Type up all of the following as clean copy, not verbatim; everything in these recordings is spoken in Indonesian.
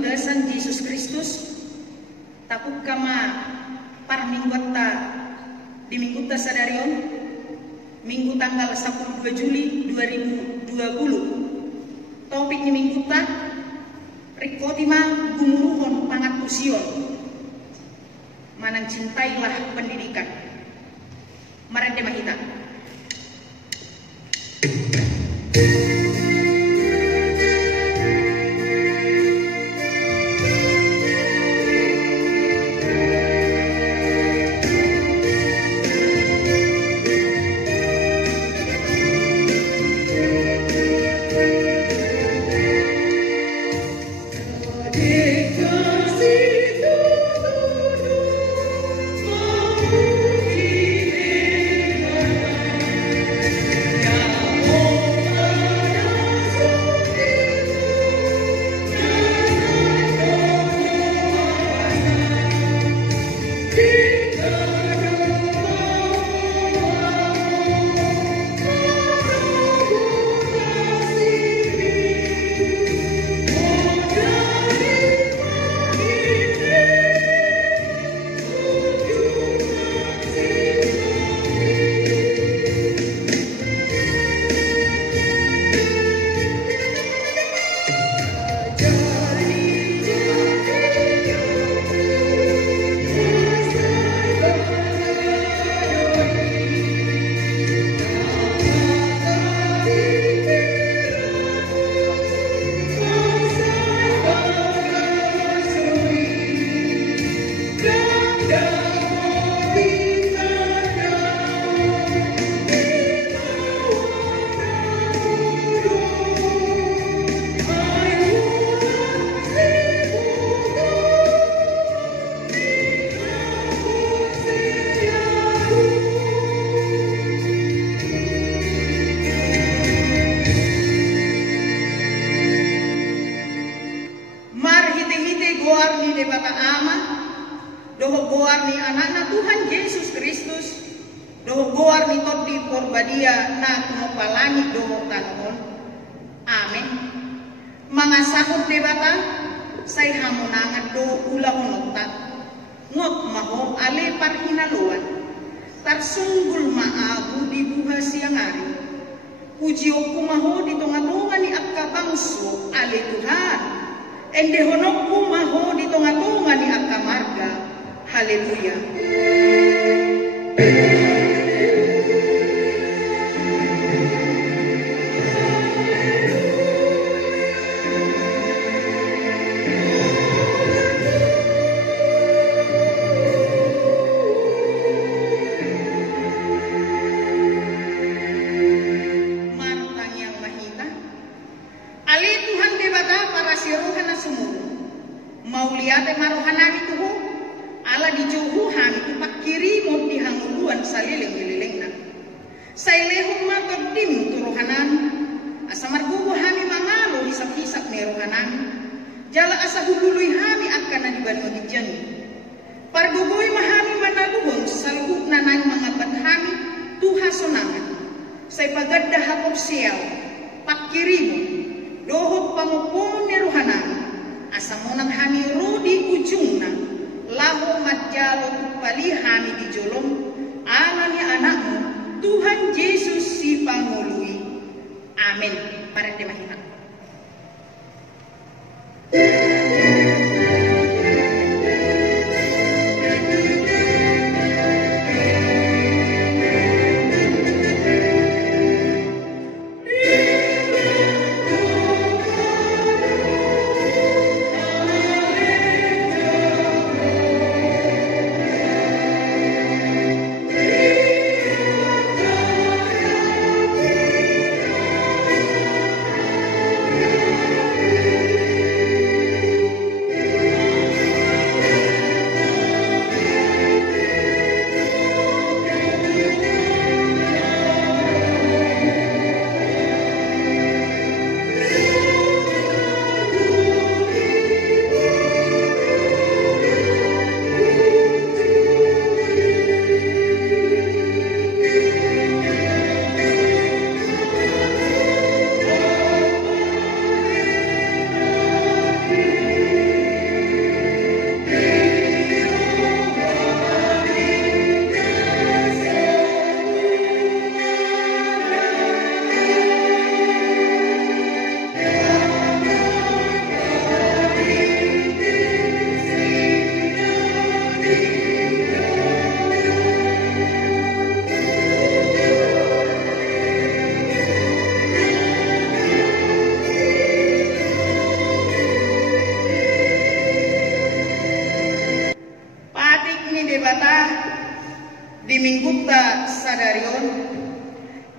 bagasan Yesus Kristus tapuk kama par mingguta di mingguta sadarion minggu tanggal 12 Juli 2020. Topik ni mingguta rikotima gumuruhon pangat usion manang cintailah pendidikan. Marande mahita.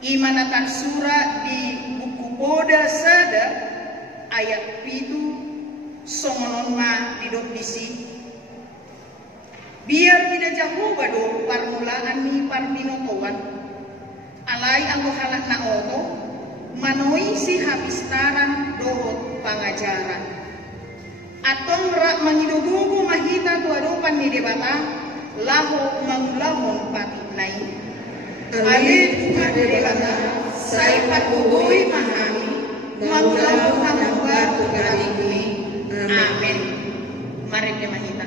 Imanatan surah di buku Boda Sada ayat pitu songonon ma didok disi. Biar tidak jauh bado permulaan ni parbinotoan. Alai aku halak na oto manoi si habis taran dohot pangajaran. Atong rak mangidogugu mahita tuadopan ni debata laho mangulamon patik nai. Alit Tuhan debata saya patugui mahami mangulamon hanggar tukari ini. Amin. Mari kita mahita.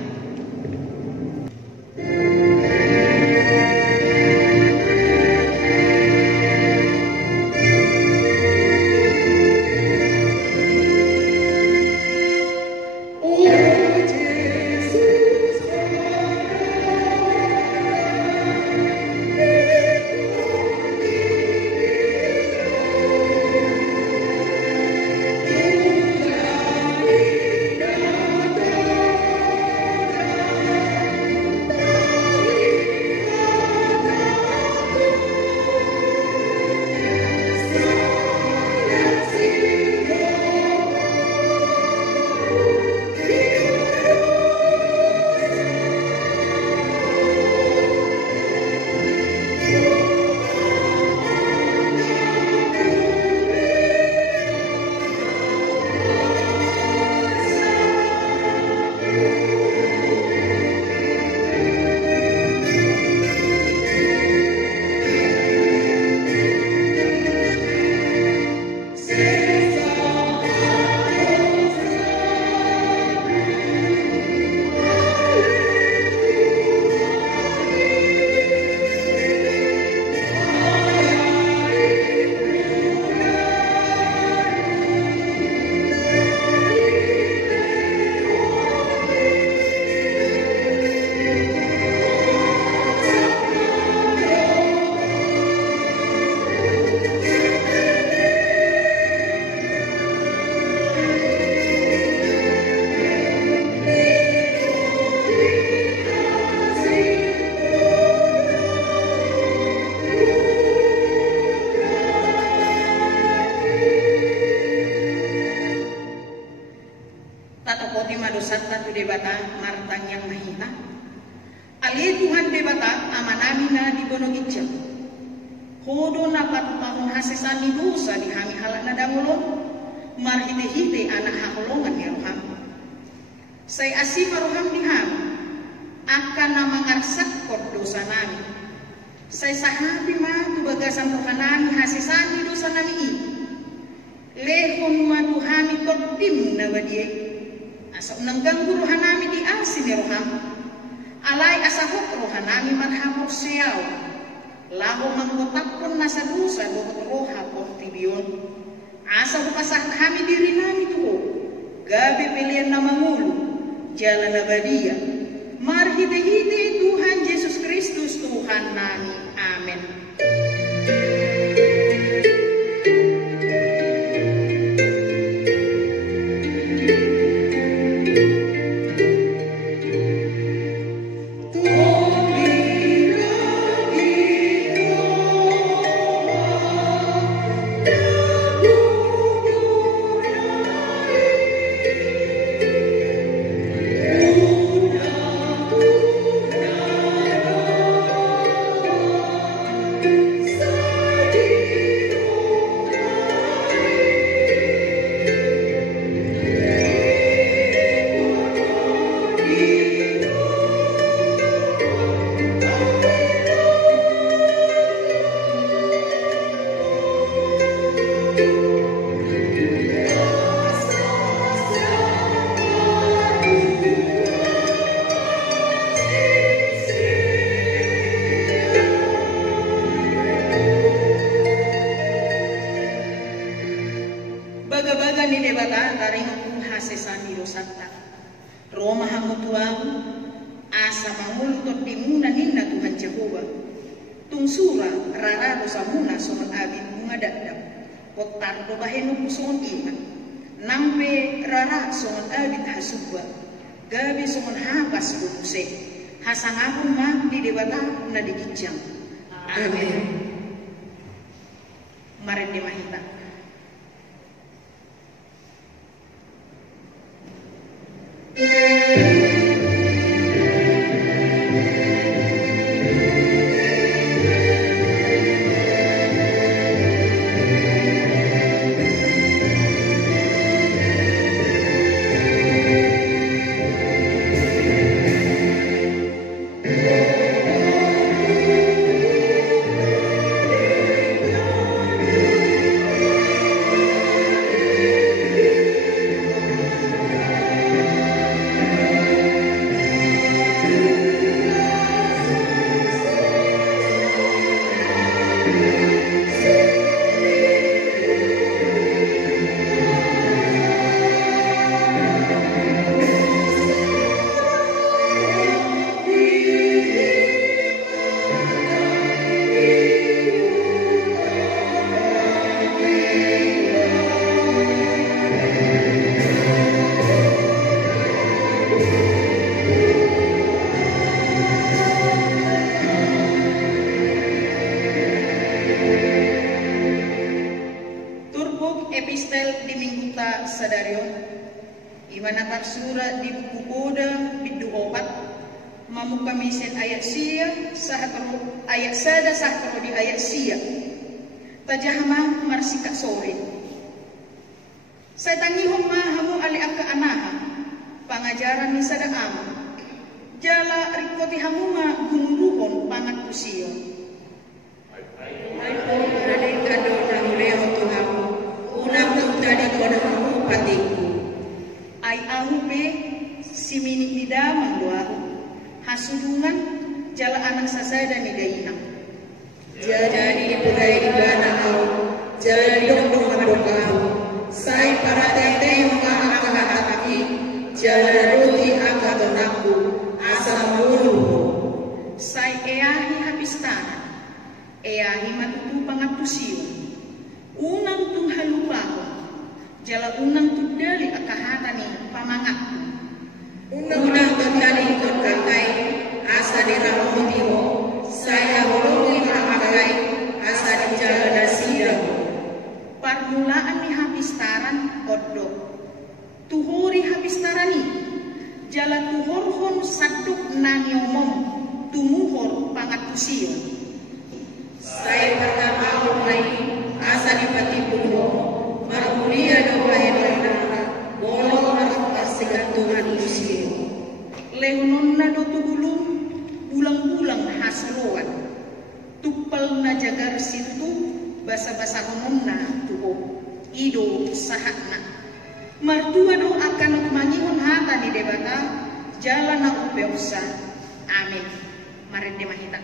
Debata martang yang mahita ali Tuhan debata amanamina di bono gicam hodo na patutahon hasesan ni dosa di hami halak na dangulong marhite-hite anak hakolongan ya roham say asima roham di ham akan namangarsak kod dosa nami say sahabi ma tu bagasan rohanami hasesan ni dosa nami i lehon ma tuhami totim na badie asap nangganggu rohanami di asin ya roham alai asahok rohanami marhamok siyaw laho mangkotak pun nasa dosa dohot roha portibion asa bukasak kami diri nami tuho gabi pilihan na mangulu jalan abadia marhite-hite Tuhan Yesus Kristus Tuhan nami amin. Baga-baga ni debata taring hasesan di dosata Roma hamutuang asa mangulutot dimuna ninna Tuhan Jehovah tungsura rara dosa muna soman abin mungadadam waktar do bahenu kuson iman nampe rara soman abin hasubba gabi soman hapas do hasang aku mah di debata na digijang amin. marende mahita. Epistel di Mingguta Sadario, imanakat surat di buku Koda bidu opat, mamuka misen ayat sia, sahatro ayat sada sahatro di ayat sia, tajahma marsika sore. Saya tangihom mahamu ali akka anaha, pangajaran ni sada ama, jala rikoti hamuma gunduhon pangat usia. Ay po, nadeng kado ng leho tuhamu. Unang tadi kono patiku ai ahu be si minik di damang doahu hasudungan jala anak sasada ni daina jadi budaya di bana au jadi dong madokahu sai para tete yang hati jala roti akadonaku asa mulu sai eahi habis tanah eahi matutu pangatusiu unang tung halupaho jala unang tung dali akahatani pamangat unang tung dali ikut kakai asa dirahmatiho saya bolongi makakai asa dijala dasidaho permulaan ni habistaran oddo tuhuri habistarani jala tuhorhon saduk naniomom tumuhor pangatusio saya pertama lagi asa dipati puno marulia do bahena bolong marasikan Tuhan usio leunonna do tugulum bulang-bulang hasuluan tupal na jagar situ basa-basa homonna tuho ido sahakna martua do akan mangihon hata di debata jalan na upeosa amin marende mahita.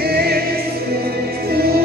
Yesus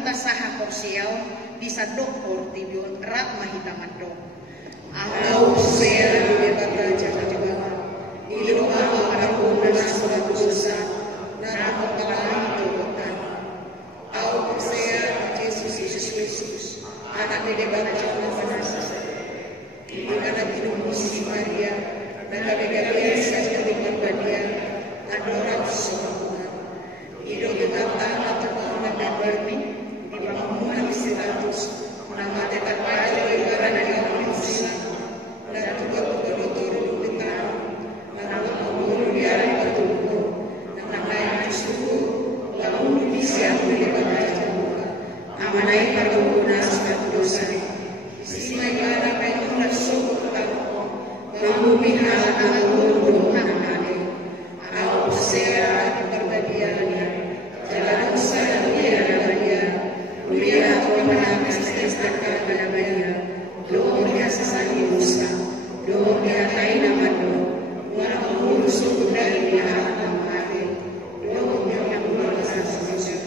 anta saha korsial bisa dokor tibion rat mahita mandok. Angkau sea di bata jaga jaga. Ilo ama arapun dan suatu dosa. Nah pengalaman terbukan. Au sea Yesus Kristus. Anak di bata jaga panasa. Ini karena tidak musim Maria. Dan beda biasa jadi dia. Adorab semua. Hidup di bata atau orang dan bermi. Di bangunan seratus. Nama dekat pajak ibarat dari orang Islam. Dan juga betul-betul diberikan nama Allah biar betul-betul nama yang justru lalu bisa melibatkan amanai perguna satu dosa isi negara pengguna suku lalu pihak lalu namanya aku sehat perbadiannya jalan dosa dia dia pernah mengistakan pada dia doa biasa saja dosa doa biasa nama doa walau urus dari dia akan mati doa yang berasa saja.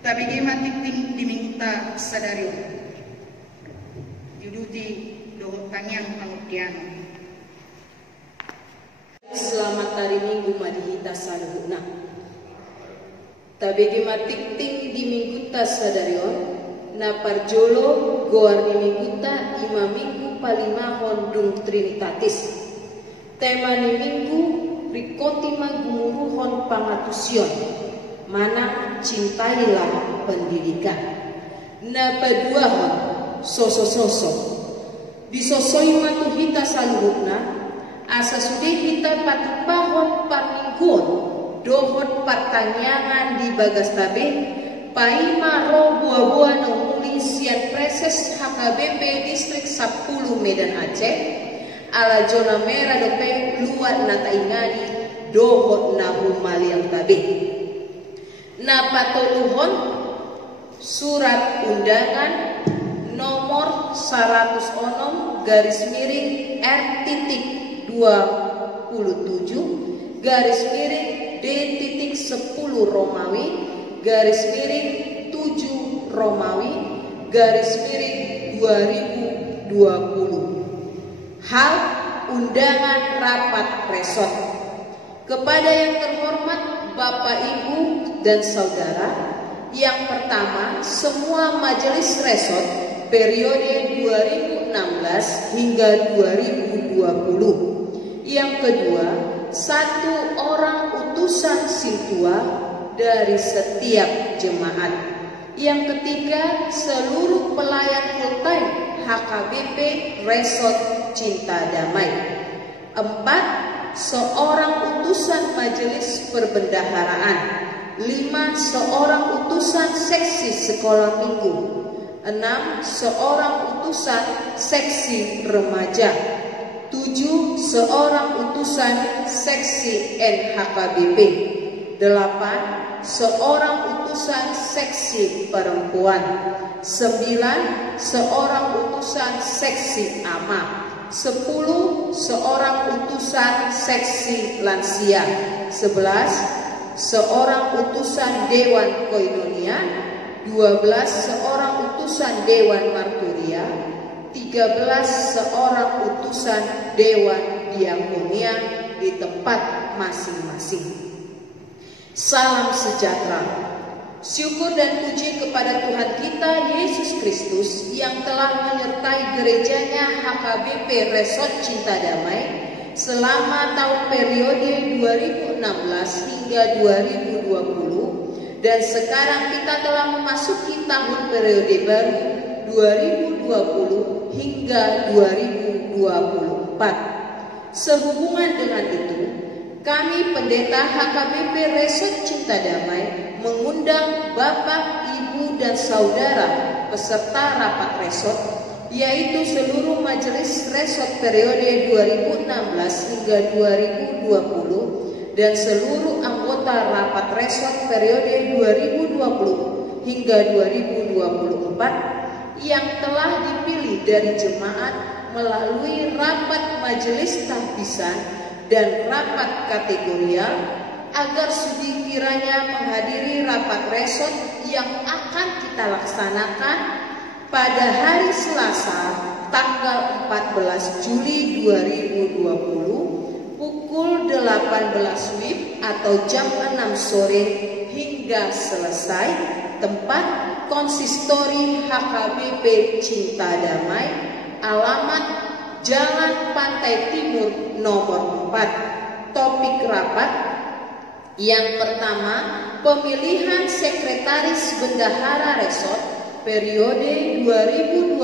Tapi dia mati diminta sadari yuduti doa tanyang pangutian. Selamat hari Minggu madihita saluhuna. Tabegi matik-ting di minggu ta sadarion na parjolo goar di minggu ta ima minggu palimahon dung trinitatis. Tema ni minggu rikotima gumuruhon pangatusion mana cintailah pendidikan. Na paduahon soso-soso disosoi matuhita saluhuna asa sudah kita patupahon pamingguon dohot pertanyaan di bagas tabe paima ro buah-buah nomuli siat preses HKBP distrik 10 Medan Aceh ala zona merah dope luar nata ingani dohot nahu maliang tabe na patoluhon surat undangan nomor 106 garis miring R.27 garis miring D.10 Romawi garis miring 7 Romawi garis miring 2020. Hal undangan rapat resort. Kepada yang terhormat Bapak Ibu dan Saudara, yang pertama semua majelis resort periode 2016 hingga 2020. Yang kedua, satu orang utusan sintua dari setiap jemaat. Yang ketiga, seluruh pelayan full-time HKBP Resort Cinta Damai. 4. Seorang utusan majelis perbendaharaan. 5. Seorang utusan seksi sekolah minggu. 6. Seorang utusan seksi remaja. 7. Seorang utusan seksi NHKBP. 8. Seorang utusan seksi perempuan. 9. Seorang utusan seksi AMA. 10. Seorang utusan seksi lansia. 11. Seorang utusan Dewan Koinonia. 12. Seorang utusan Dewan Marturia. 13. Seorang utusan Dewan Diakonia di tempat masing-masing. Salam sejahtera. Syukur dan puji kepada Tuhan kita Yesus Kristus yang telah menyertai gerejanya HKBP Resort Cinta Damai selama tahun periode 2016 hingga 2020, dan sekarang kita telah memasuki tahun periode baru 2020 hingga 2024. Sehubungan dengan itu, kami pendeta HKBP Resort Cinta Damai mengundang Bapak, Ibu, dan Saudara peserta rapat resort, yaitu seluruh majelis resort periode 2016 hingga 2020 dan seluruh anggota rapat resort periode 2020 hingga 2024 yang telah dipilih dari jemaat melalui rapat majelis tahbisan dan rapat kategorial agar sudi kiranya menghadiri rapat resort yang akan kita laksanakan pada hari Selasa tanggal 14 Juli 2020 pukul 18 WIB atau jam 6 sore hingga selesai. Tempat konsistori HKBP Cinta Damai, alamat Jalan Pantai Timur nomor 4. Topik rapat yang pertama, pemilihan sekretaris bendahara resort periode 2020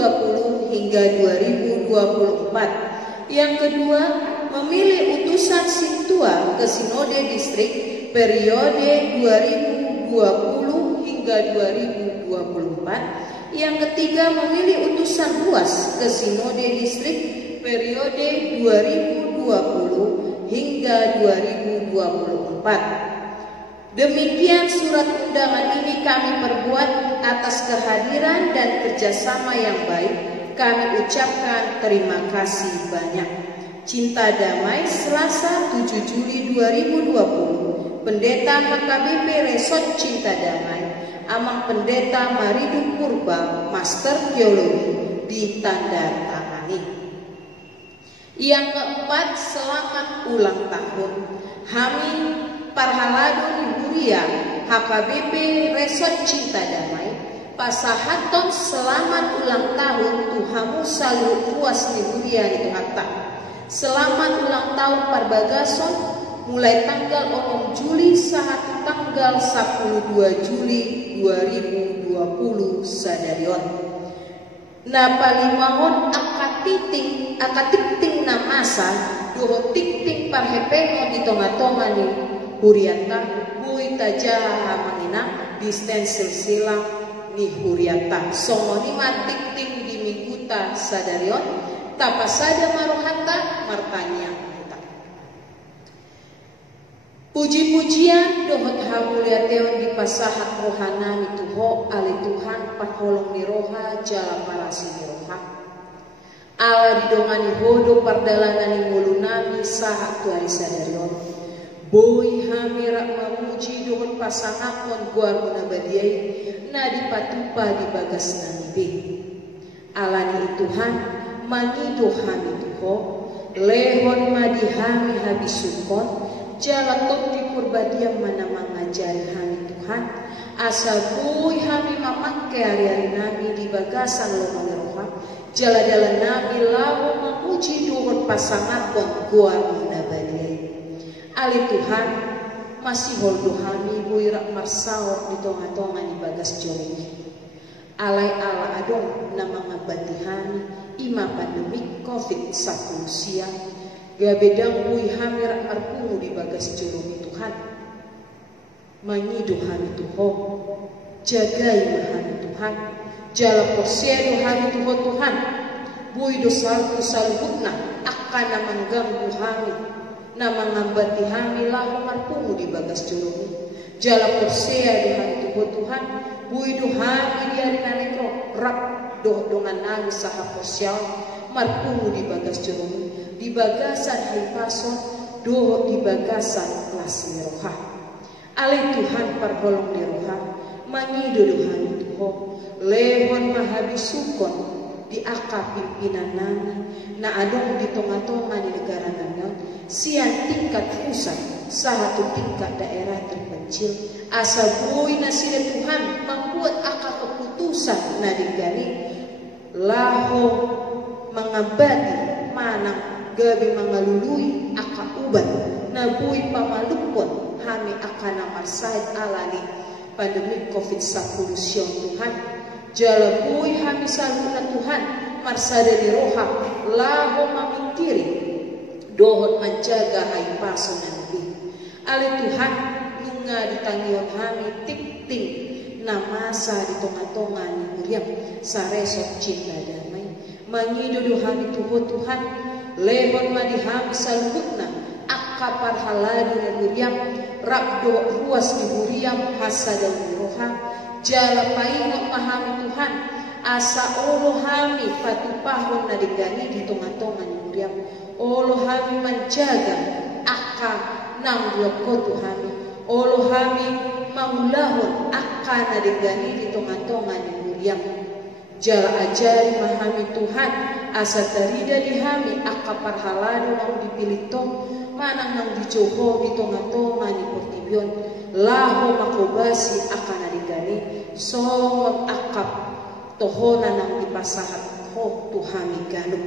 hingga 2024. Yang kedua, memilih utusan Sintua ke Sinode Distrik periode 2020 hingga 2024. Yang ketiga, memilih utusan UAS ke Sinode Distrik periode 2020 hingga 2024. Demikian surat undangan ini kami perbuat atas kehadiran dan kerjasama yang baik. Kami ucapkan terima kasih banyak. Cinta Damai, Selasa 7 Juli 2020. Pendeta HKBP Resort Cinta Damai, Amang Pendeta Maridu Purba, Master Teologi, ditandatangani. Yang keempat, selamat ulang tahun. Hamin Parhaladu Huria HKBP Resort Cinta Damai, pasahaton selamat ulang tahun Tuhamu salu puas Huria itu hatta. Selamat ulang tahun Parbagason mulai tanggal 6 Juli saat tanggal 12 Juli 2020 sadarion. Napalimahon akatiting namasa doho tikting parhepeno di tonga-tonga ni Huriata bui tajaha mangina distensil silang ni Huriata songo ni matikting di mingguta sadarion tapasada marohata martanya. Puji-pujian dohot hamuliateon di pasahat rohanani tuho ali Tuhan paholong ni roha jala parasi ni roha ala didongani hodo pardalanani mulunami sahat tuari sadarion boy hamira mamuji dohot pasangaton guar munabadiai na dipatupa di bagas nanibe alani Tuhan mangido hami tuho lehon madihami habisukon jalatot di purbadiam mana mengajari hami Tuhan asal bui hami mamangke hari-hari nami di bagasan lomang roha jala-jala nami lawo memuji dohot pasangaton guar munabadiai ali Tuhan masih holdo hami bui rak marsaor di tonga-tonga di bagas joli alai ala adong nama ngabati hami ima pandemik COVID-19 siang gabedang bui hamir arpumu di bagas jurumi Tuhan mangido hami Tuhan jagai hami Tuhan jala porsedo hami Tuhan bui dosalku salubutna akan mengganggu hami nama ngambati hami lahu arpumu di bagas jurumi jala porsedo hami Tuhan bui do hami di hari nanekro rap doh dongan nami saha posial marpumu di bagas jurumi di bagasan hipason doho di bagasan kelas roha alai Tuhan parholong di roha mangido dohan tuho lehon mahabisukon di akap pimpinan nami na adong di tonga-tonga di negara nandang sian tingkat pusat satu tingkat daerah terpencil asa bui nasida Tuhan membuat akak keputusan na digani laho mengabadi manang gabi mengalului aka uban nabui pamalupon hami akan amarsait alani pandemi COVID-19 siang Tuhan jalabui hami saluna Tuhan marsada di roha laho mamikiri dohot menjaga haipaso nabi ali Tuhan nunga ditangion hami tikting namasa di tonga-tonga ni Muriam saresot Cinta Damai mangido dohani Tuhan lehon madiham salubutna akapar haladu dan Muriam rabdo ruas di Muriam hasada roha jala paingot mahami Tuhan asa olo hami patupahon nadigani di tonga-tonga ni Muriam olo hami menjaga aka nang loko Tuhami olo hami maulahon akan adegani di tongan-tongan di muriam jala ajari mahami Tuhan asa tarida di hami akapar halado nang dipilih tong manang nang dicoho di tongan-tongan di portibion laho makobasi akan adegani songon akap tohona nang dipasahat ho Tuhami galuk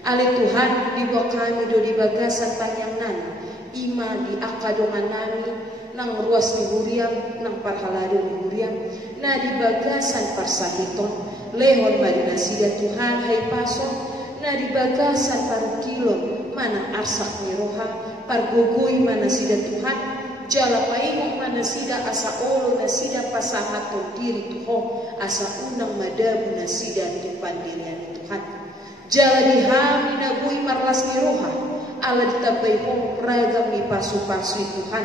ale Tuhan dibawa kami do di bagasan tanyang nana ima di akadongan nami nang ruas di huriam nang parhalado di huriam na di bagasan parsahiton lehon madina sida Tuhan hai pason na di bagasan parukilon mana arsak ni roha pargogoi mana sida Tuhan jala paimong mana sida asa olo na sida pasahaton diri Tuhan asa unang madabu na sida di pandirian Tuhan jala di hami na bui marlas ni roha ala ditabay hong ragam ni pasu-pasu Tuhan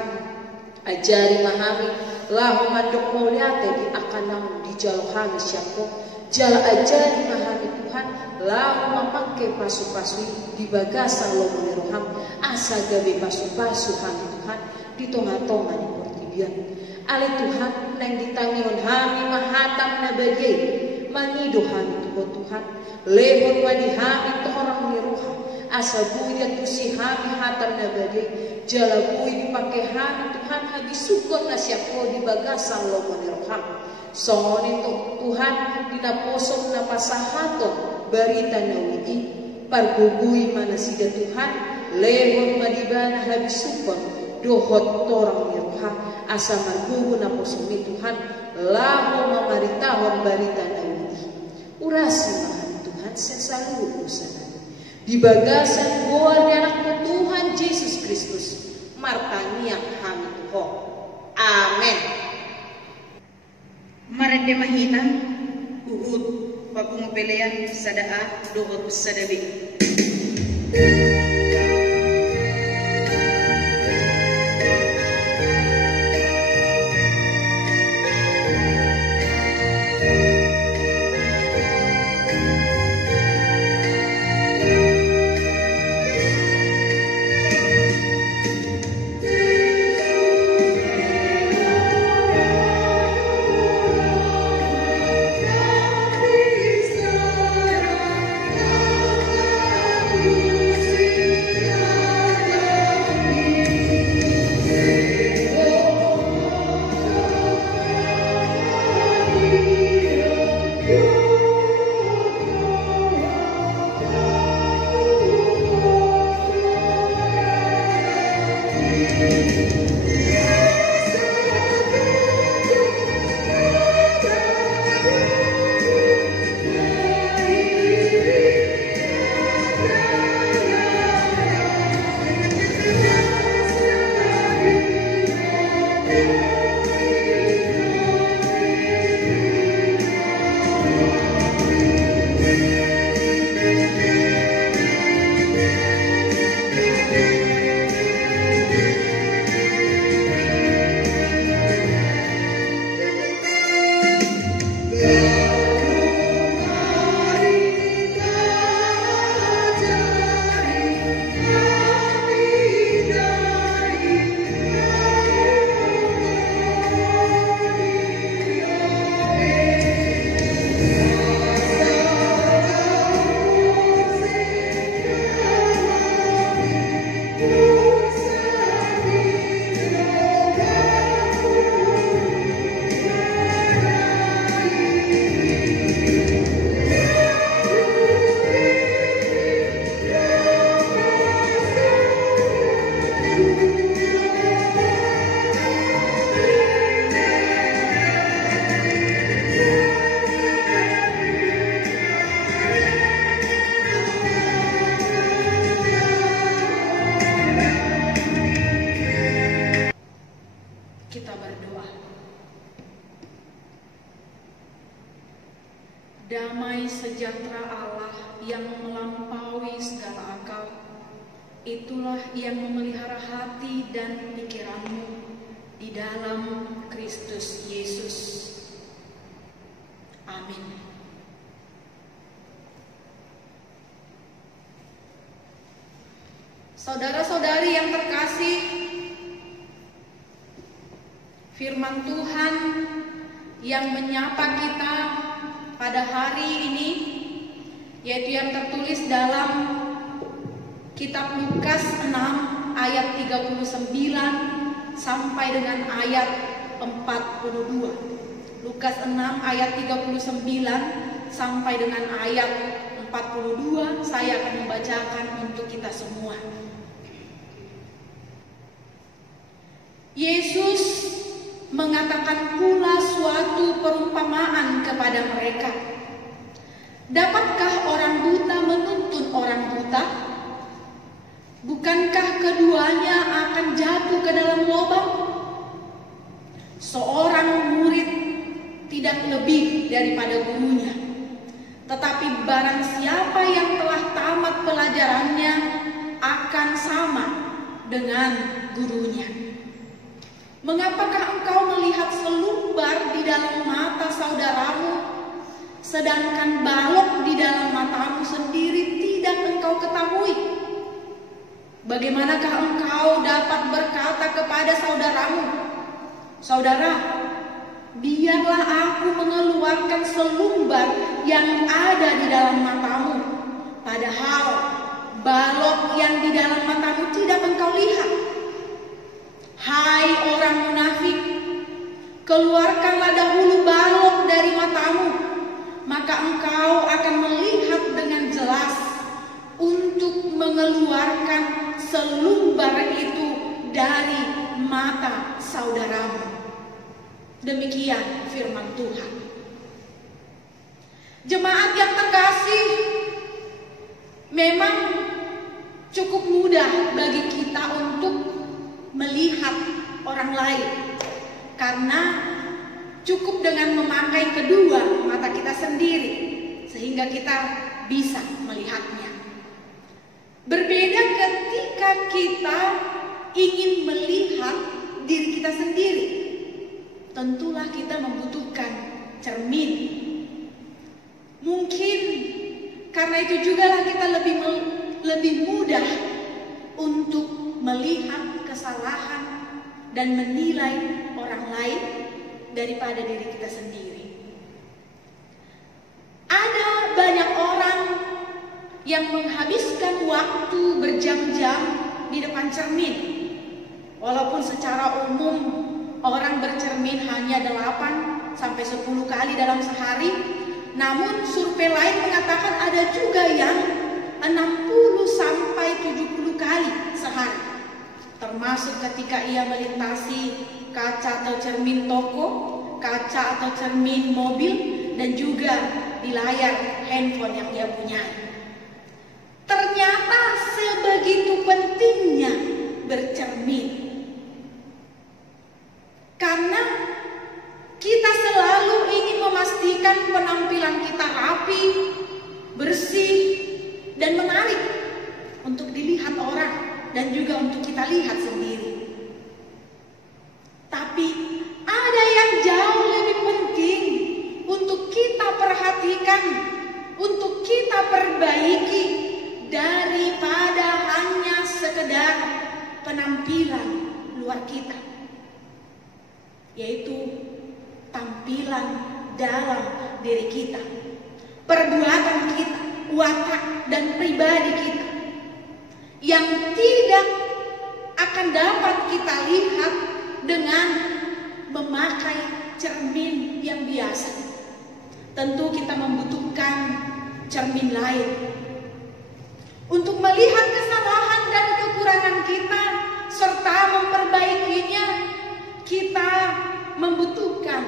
ajari mahami lahu mandok mauliate di akanang di jalohami syako jala ajari mahami Tuhan lahu mamakai pasu-pasu di bagasan lomo ni roham asa gabe pasu-pasu hami Tuhan di tonga-tonga di portibian ale Tuhan nang ditangion hami mahatam na bagay mangido hami Tuhan lehon wadi hami torang ni roham asa buya tu si hami hatam na bagay jala buy dipakai hami Tuhan habis sukon na siako di bagasan lomo ni roham songon itu Tuhan dinaposong na pasahaton barita na widi parguguy mana sida Tuhan lehon madibana habis sukon dohot torang ni roham asa margugu na posong ni Tuhan laho mamaritahon barita na widi urasi mahal Tuhan sesalu usana di bagasan goa ni anak Tuhan Yesus Kristus martaniak hami Tuhan amen marende mahina uhud papumupelean sadaa dohot sadabi Damai sejahtera Allah yang melampaui segala akal, itulah yang memelihara hati dan pikiranmu di dalam Kristus Yesus. Amin. Saudara-saudari yang terkasih, Firman Tuhan yang menyapa kita pada hari ini, yaitu yang tertulis dalam kitab Lukas 6 ayat 39 sampai dengan ayat 42. Lukas 6 ayat 39 sampai dengan ayat 42, saya akan membacakan untuk kita semua. Yesus mengatakan pula suatu perumpamaan kepada mereka. Dapatkah orang buta menuntun orang buta? Bukankah keduanya akan jatuh ke dalam lubang? Seorang murid tidak lebih daripada gurunya, tetapi barang siapa yang telah tamat pelajarannya akan sama dengan gurunya. Mengapakah engkau melihat selumbar di dalam mata saudaramu, sedangkan balok di dalam matamu sendiri tidak engkau ketahui? Bagaimanakah engkau dapat berkata kepada saudaramu, "Saudara, biarlah aku mengeluarkan selumbar yang ada di dalam matamu," padahal balok yang di dalam matamu tidak engkau lihat? Hai orang munafik, keluarkanlah dahulu balok dari matamu, maka engkau akan melihat dengan jelas untuk mengeluarkan selumbar itu dari mata saudaramu. Demikian firman Tuhan. Jemaat yang terkasih, memang cukup mudah bagi kita untuk melihat orang lain, karena cukup dengan memakai kedua mata kita sendiri sehingga kita bisa melihatnya. Berbeda ketika kita ingin melihat diri kita sendiri, tentulah kita membutuhkan cermin. Mungkin karena itu jugalah kita lebih mudah untuk melihat kesalahan dan menilai orang lain daripada diri kita sendiri. Ada banyak orang yang menghabiskan waktu berjam-jam di depan cermin. Walaupun secara umum orang bercermin hanya 8 sampai 10 kali dalam sehari, namun survei lain mengatakan ada juga yang 60 sampai 70 kali sehari. Termasuk ketika ia melintasi kaca atau cermin toko, kaca atau cermin mobil, dan juga di layar handphone yang ia punyai. Ternyata sebegitu pentingnya bercermin, karena kita selalu ingin memastikan penampilan kita rapi, bersih, dan menarik untuk dilihat orang dan juga untuk kita lihat sendiri. Tapi ada yang jauh lebih penting untuk kita perhatikan, untuk kita perbaiki daripada hanya sekedar penampilan luar kita, yaitu tampilan dalam diri kita, perbuatan kita, watak dan pribadi kita, yang tidak akan dapat kita lihat dengan memakai cermin yang biasa. Tentu kita membutuhkan cermin lain untuk melihat kesalahan dan kekurangan kita serta memperbaikinya. Kita membutuhkan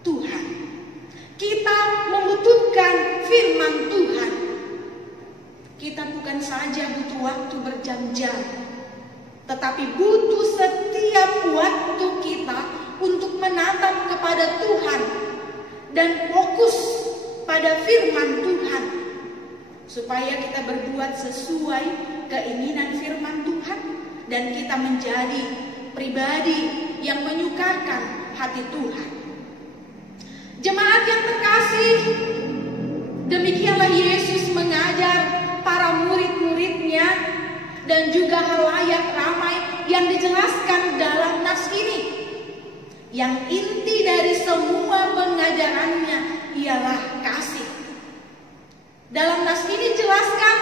Tuhan. Kita membutuhkan firman Tuhan. Kita bukan saja butuh waktu berjam-jam, tetapi butuh setiap waktu kita untuk menatap kepada Tuhan dan fokus pada firman Tuhan, supaya kita berbuat sesuai keinginan firman Tuhan dan kita menjadi pribadi yang menyukakan hati Tuhan. Jemaat yang terkasih, demikianlah Yesus mengajar para murid-muridnya dan juga halayak ramai yang dijelaskan dalam nas ini. yang inti dari semua pengajarannya ialah kasih. Dalam nas ini jelaskan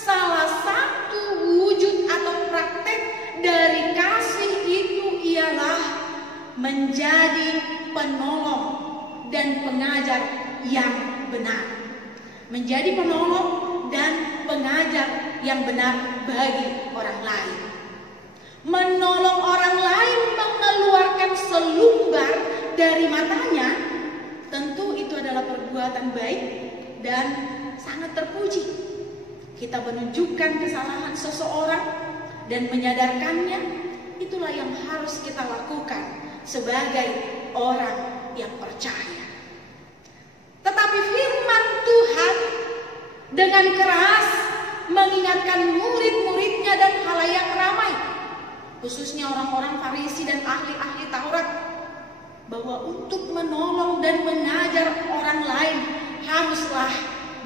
salah satu wujud atau praktek dari kasih itu ialah menjadi penolong dan pengajar yang benar. Menjadi penolong dan pengajar yang benar bagi orang lain. Menolong orang lain mengeluarkan selumbar dari matanya, tentu itu adalah perbuatan baik dan sangat terpuji. Kita menunjukkan kesalahan seseorang dan menyadarkannya, itulah yang harus kita lakukan sebagai orang yang percaya. Tetapi firman Tuhan dengan keras mengingatkan murid-muridnya dan khalayak ramai, khususnya orang-orang Farisi dan ahli-ahli Taurat, bahwa untuk menolong dan mengajar orang lain haruslah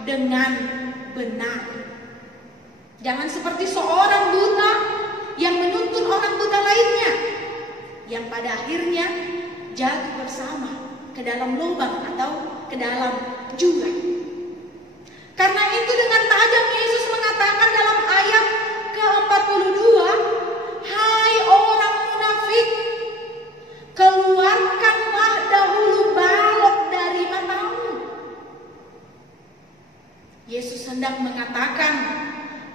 dengan benar. Jangan seperti seorang buta yang menuntun orang buta lainnya, yang pada akhirnya jatuh bersama ke dalam lubang atau ke dalam jurang. Karena itu dengan tajam Yesus mengatakan dalam ayat ke-42, "Hai orang munafik, keluarkanlah dahulu balok dari matamu." Yesus hendak mengatakan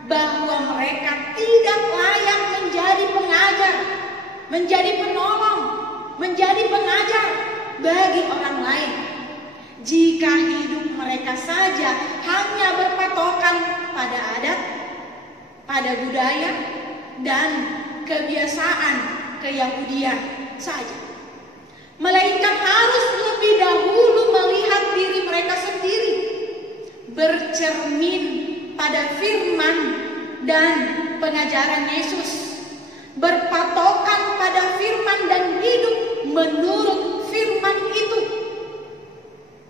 bahwa mereka tidak layak menjadi pengajar, menjadi penolong, menjadi pengajar bagi orang lain jika hidup mereka saja hanya berpatokan pada adat, pada budaya, dan kebiasaan keyahudian saja. Melainkan harus lebih dahulu melihat diri mereka sendiri, bercermin pada firman dan pengajaran Yesus, berpatokan pada firman dan hidup menurut firman itu.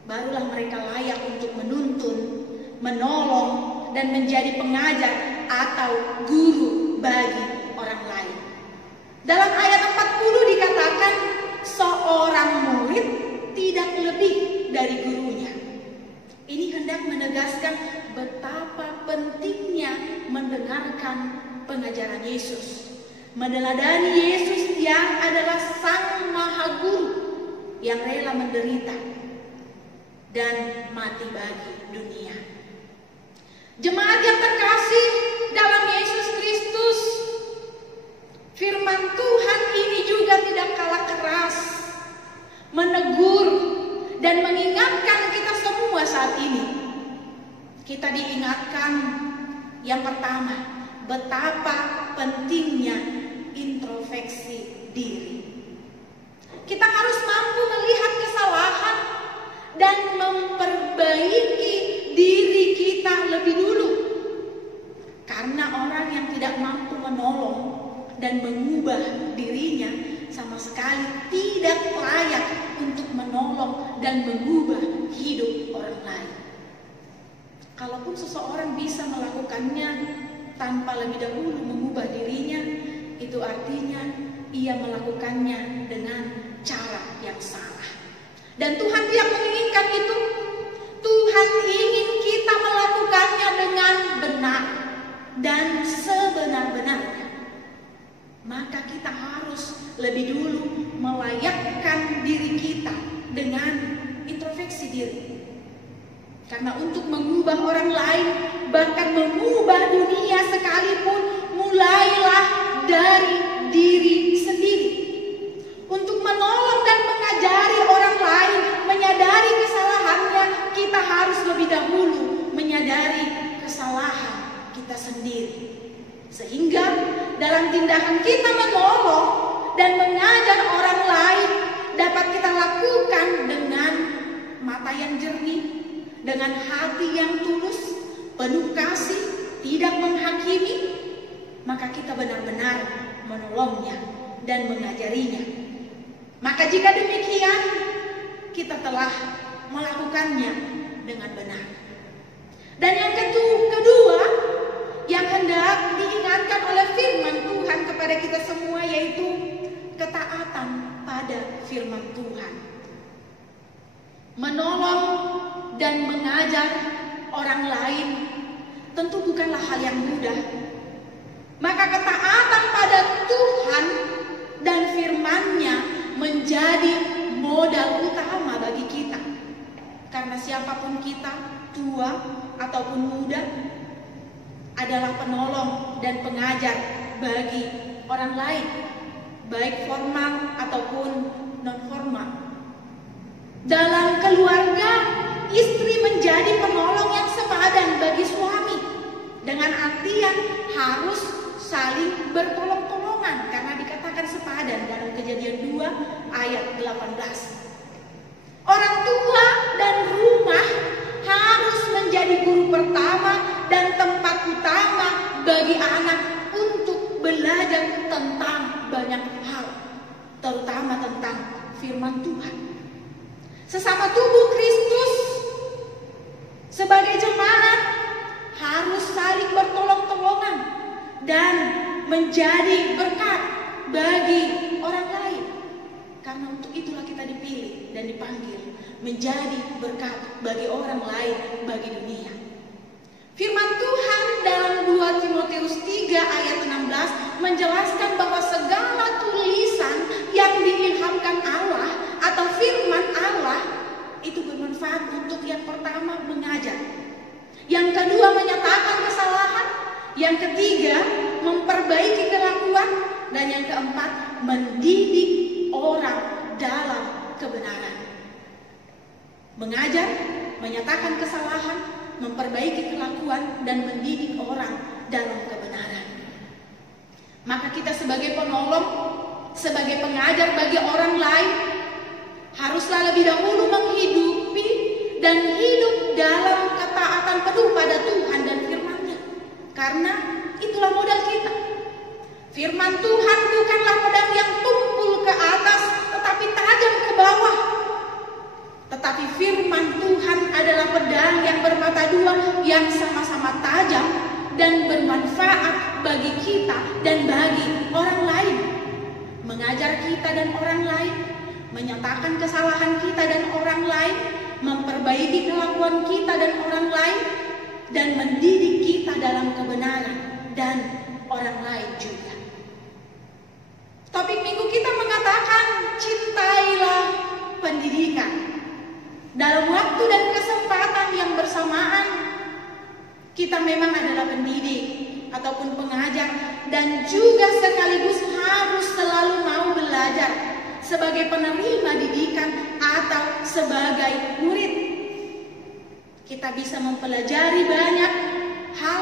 Barulah mereka layak untuk menuntun, menolong, dan menjadi pengajar atau guru bagi orang lain. Dalam ayat 40 dikatakan seorang murid tidak lebih dari gurunya. Ini hendak menegaskan betapa pentingnya mendengarkan pengajaran Yesus, meneladani Yesus yang adalah Sang Maha Guru yang rela menderita dan mati bagi dunia. Jemaat yang terkasih dalam Yesus Kristus, firman Tuhan ini juga tidak kalah keras menegur dan mengingatkan kita semua saat ini. Kita diingatkan yang pertama, betapa pentingnya introspeksi diri. Kita harus mampu melihat kesalahan dan memperbaiki diri kita lebih dulu. Karena orang yang tidak mampu menolong dan mengubah dirinya sama sekali tidak layak untuk menolong dan mengubah hidup orang lain. Kalaupun seseorang bisa melakukannya tanpa lebih dahulu mengubah dirinya, itu artinya ia melakukannya dengan cara yang salah. Dan Tuhan tidak menginginkan itu. Tuhan ingin kita melakukannya dengan benar dan sebenar-benarnya. Maka kita harus lebih dulu melayakkan diri kita dengan introspeksi diri. Karena untuk mengubah orang lain, bahkan mengubah dunia sekalipun, mulailah dari diri sendiri. Untuk menolong dan mengajari orang lain menyadari kesalahannya, kita harus lebih dahulu menyadari kesalahan kita sendiri. Sehingga dalam tindakan kita menolong dan mengajar orang lain dapat kita lakukan dengan mata yang jernih, dengan hati yang tulus, penuh kasih, tidak menghakimi, maka kita benar-benar menolongnya dan mengajarinya. Maka jika demikian, kita telah melakukannya dengan benar. Dan yang kedua, yang hendak diingatkan oleh firman Tuhan kepada kita semua, yaitu ketaatan pada firman Tuhan. Menolong dan mengajar orang lain tentu bukanlah hal yang mudah. Maka ketaatan pada Tuhan dan firman-Nya menjadi modal utama bagi kita. Karena siapapun kita, tua ataupun muda, adalah penolong dan pengajar bagi orang lain, baik formal ataupun non-formal. Dalam keluarga, istri menjadi penolong yang sepadan bagi suami, dengan artian harus saling bertolong-tolongan, karena dikatakan sepadan dalam Kejadian 2 ayat 18. Orang tua dan rumah harus menjadi guru pertama dan tempat utama bagi anak untuk belajar tentang banyak hal, terutama tentang firman Tuhan. Sesama tubuh Kristus sebagai jemaat harus saling bertolong-tolongan dan menjadi berkat bagi orang lain. Karena untuk itulah kita dipilih dan dipanggil menjadi berkat bagi orang lain, bagi dunia. Firman Tuhan dalam 2 Timotius 3 ayat 16 menjelaskan bahwa segala tulisan yang diilhamkan Allah atau firman Allah itu bermanfaat untuk yang pertama mengajar, yang kedua menyatakan kesalahan, yang ketiga memperbaiki kelakuan, dan yang keempat mendidik orang dalam kebenaran. Mengajar, menyatakan kesalahan, memperbaiki kelakuan, dan mendidik orang dalam kebenaran. Maka kita sebagai penolong, sebagai pengajar bagi orang lain, haruslah lebih dahulu menghidupi dan hidup dalam ketaatan penuh pada Tuhan dan firman-Nya. Karena itulah modal kita. Firman Tuhan bukanlah pedang yang tumpul ke atas, tetapi tajam ke bawah. Tetapi firman Tuhan adalah pedang yang bermata dua, yang sama-sama tajam dan bermanfaat bagi kita dan bagi orang lain. Mengajar kita dan orang lain, menyatakan kesalahan kita dan orang lain, memperbaiki kelakuan kita dan orang lain, dan mendidik kita dalam kebenaran dan orang lain juga. Topik minggu kita mengatakan cintailah pendidikan. Dalam waktu dan kesempatan yang bersamaan, kita memang adalah pendidik ataupun pengajar, dan juga sekaligus harus selalu mau belajar sebagai penerima didikan atau sebagai murid. Kita bisa mempelajari banyak hal,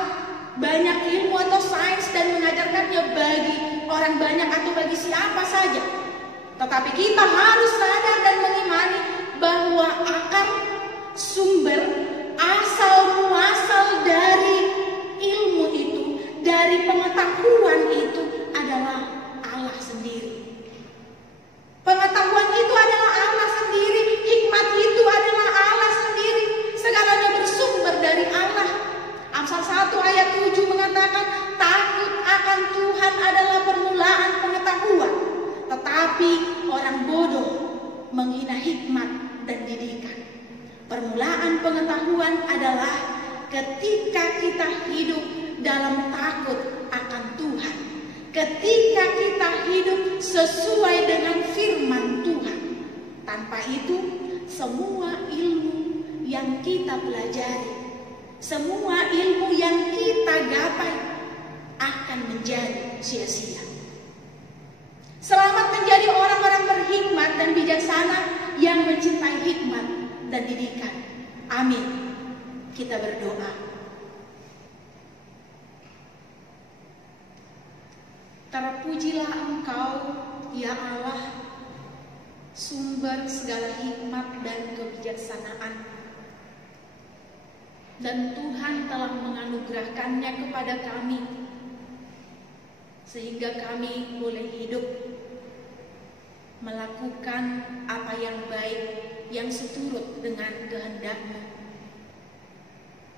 banyak ilmu atau sains dan mengajarkannya bagi orang banyak atau bagi siapa saja. Tetapi kita harus sadar dan mengimani bahwa akar, sumber, asal muasal dari ilmu itu, dari pengetahuan itu adalah Allah sendiri. Pengetahuan itu adalah Allah sendiri, hikmat itu adalah Allah sendiri. Segalanya bersumber dari Allah. Amsal 1 ayat 7 mengatakan, takut akan Tuhan adalah permulaan pengetahuan, tetapi orang bodoh menghina hikmat dan didikan. Permulaan pengetahuan adalah ketika kita hidup dalam takut akan Tuhan, ketika kita hidup sesuai dengan firman Tuhan. Tanpa itu, semua ilmu yang kita pelajari, semua ilmu yang kita gapai akan menjadi sia-sia. Selamat menjadi orang-orang berhikmat dan bijaksana yang mencintai hikmat dan didikan. Amin. Kita berdoa. Terpujilah Engkau, ya Allah, sumber segala hikmat dan kebijaksanaan. Dan Tuhan telah menganugerahkannya kepada kami, sehingga kami boleh hidup melakukan apa yang baik, yang seturut dengan kehendak-Mu.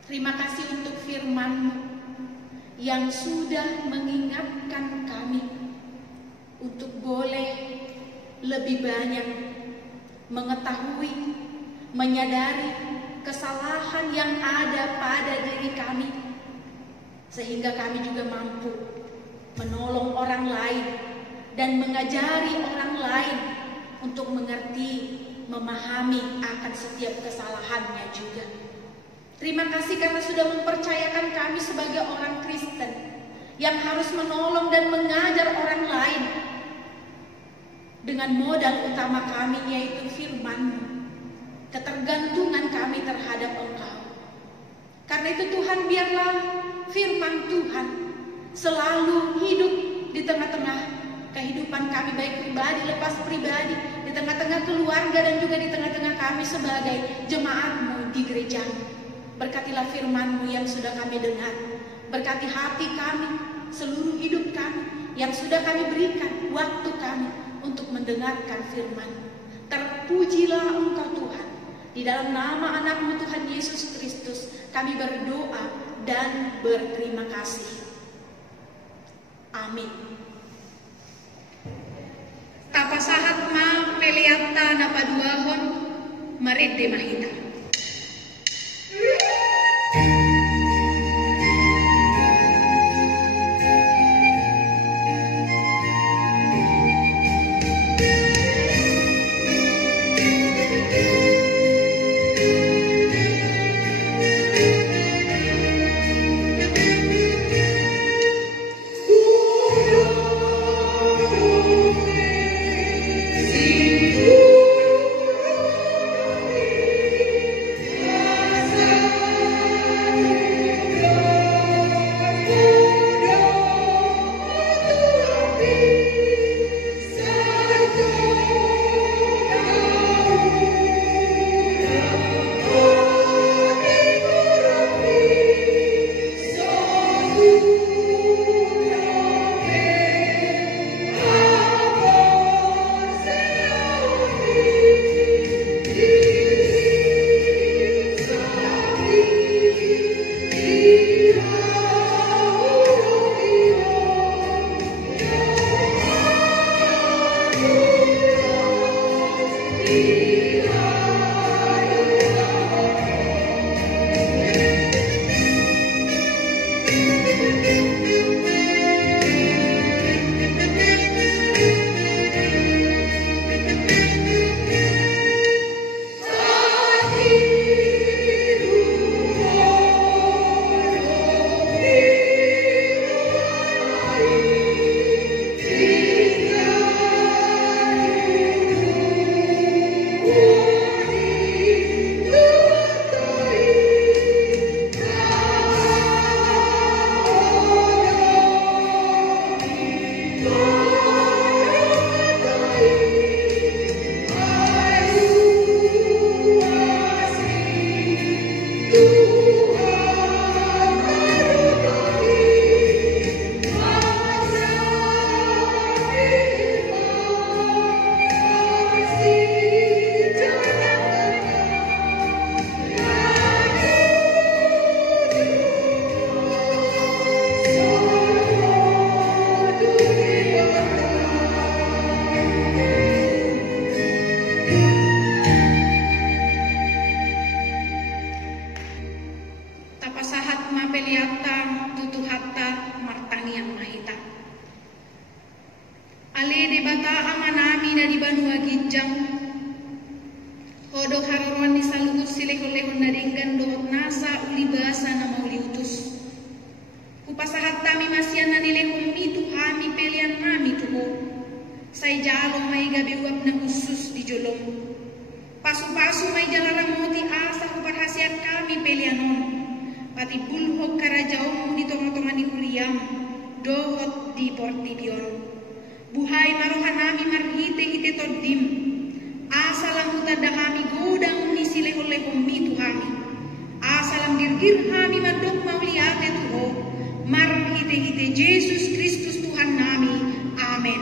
Terima kasih untuk firman-Mu yang sudah mengingatkan kami untuk boleh lebih banyak mengetahui, menyadari kesalahan yang ada pada diri kami, sehingga kami juga mampu menolong orang lain dan mengajari orang lain untuk mengerti, memahami akan setiap kesalahannya juga. Terima kasih karena sudah mempercayakan kami sebagai orang Kristen yang harus menolong dan mengajar orang lain dengan modal utama kami, yaitu firman-Mu, ketergantungan kami terhadap Engkau. Karena itu Tuhan, biarlah firman Tuhan selalu hidup di tengah-tengah kehidupan kami, baik pribadi, lepas pribadi, di tengah-tengah keluarga, dan juga di tengah-tengah kami sebagai jemaat-Mu di gereja-Mu. Berkatilah firman-Mu yang sudah kami dengar. Berkati hati kami, seluruh hidup kami yang sudah kami berikan waktu kami untuk mendengarkan firman. Terpujilah Engkau Tuhan. Di dalam nama anak-Mu Tuhan Yesus Kristus kami berdoa dan berterima kasih. Amin. Tapasahat ma peliata napaduahon marede mahita. Pasu-pasu may jalarang muti asa kuparhasiat kami pelianon. Pati bulhog karajaong di tonga-tonga di kuliam. Dohot di portibion. Buhay marohan nami marhite-hite tordim. Asalam utada kami godang ni silehol-lehom mitu kami. Asalam dirgir kami madok mauliate tuho. Marhite-hite Jesus Kristus Tuhan nami. Amen.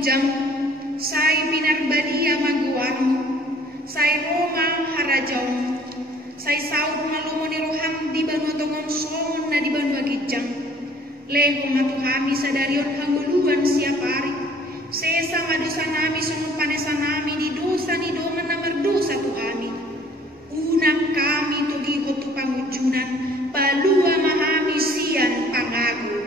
gijang, sai pinarbadia maguang, sai Roma harajong, sai saud malomoni roham di banu tongon son na di banu gijang. Leho matu kami sadarion hanguluan siapari. Sesa madosa nami songon panesa nami di dosa ni dongan na mardosa tu kami. Unang kami togi hotu pangujunan, palua mahami sian pangagu.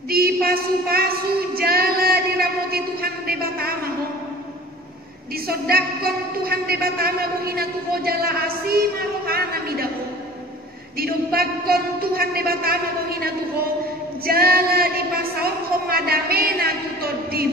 Di pasu-pasu jala diramoti Tuhan debatama ho. Disodakon Tuhan debatama buhina tuho jala asima rohana midaho. Didombakon Tuhan debatama buhina tuho jala di pasaor homadamena tutodim.